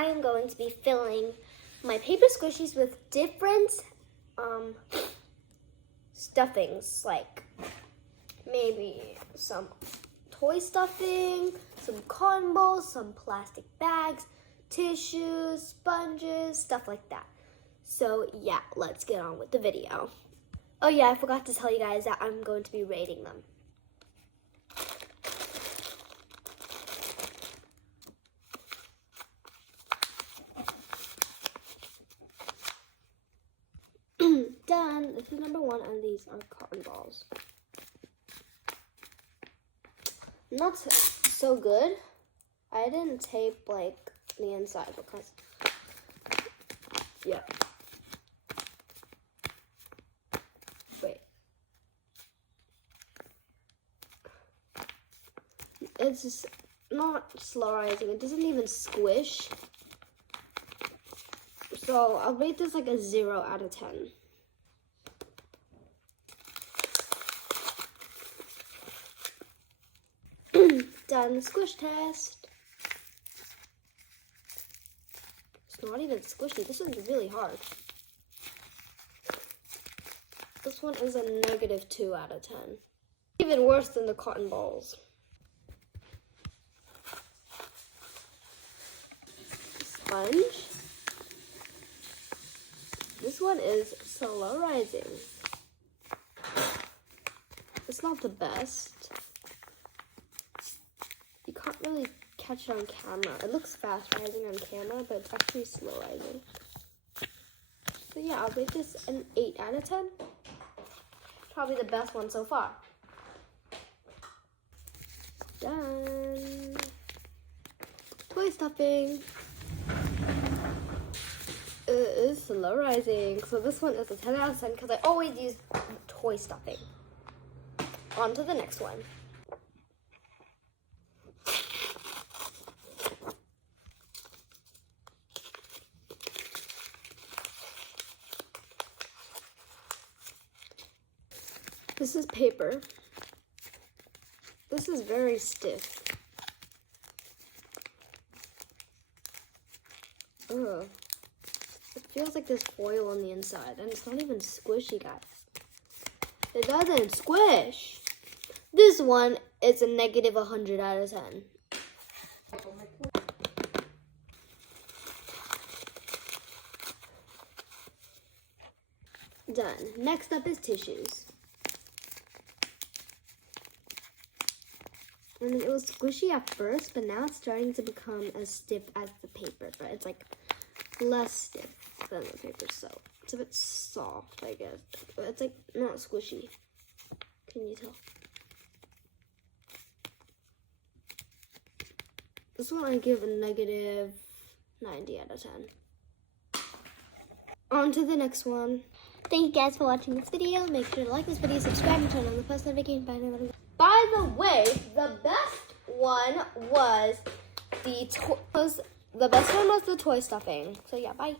I am going to be filling my paper squishies with different stuffings, like maybe some toy stuffing, some cotton balls, some plastic bags, tissues, sponges, stuff like that. So yeah, let's get on with the video. Oh yeah, I forgot to tell you guys that I'm going to be rating them. Done. This is number 1, and these are cotton balls. Not so good. I didn't tape like the inside because, yeah. Wait. It's just not slow rising. It doesn't even squish. So I'll rate this like a 0 out of 10. Done the squish test. It's not even squishy. This one's really hard. This one is a -2 out of 10. Even worse than the cotton balls. Sponge. This one is slow rising. It's not the best. You can't really catch it on camera. It looks fast rising on camera, but it's actually slow rising. So yeah, I'll rate this an 8 out of 10. Probably the best one so far. Done. Toy stuffing. It is slow rising. So this one is a 10 out of 10 because I always use toy stuffing. On to the next one. This is paper. This is very stiff. Ugh. It feels like there's foil on the inside, and it's not even squishy, guys. It doesn't squish. This one is a -100 out of 10. Done. Next up is tissues. And it was squishy at first, but now it's starting to become as stiff as the paper, but it's like less stiff than the paper, so it's a bit soft, I guess. But it's like not squishy. Can you tell? This one I give a -90 out of 10. On to the next one. Thank you guys for watching this video. Make sure to like this video, subscribe, and turn on the post notification. By the way, the best one was the toy stuffing. So yeah, bye.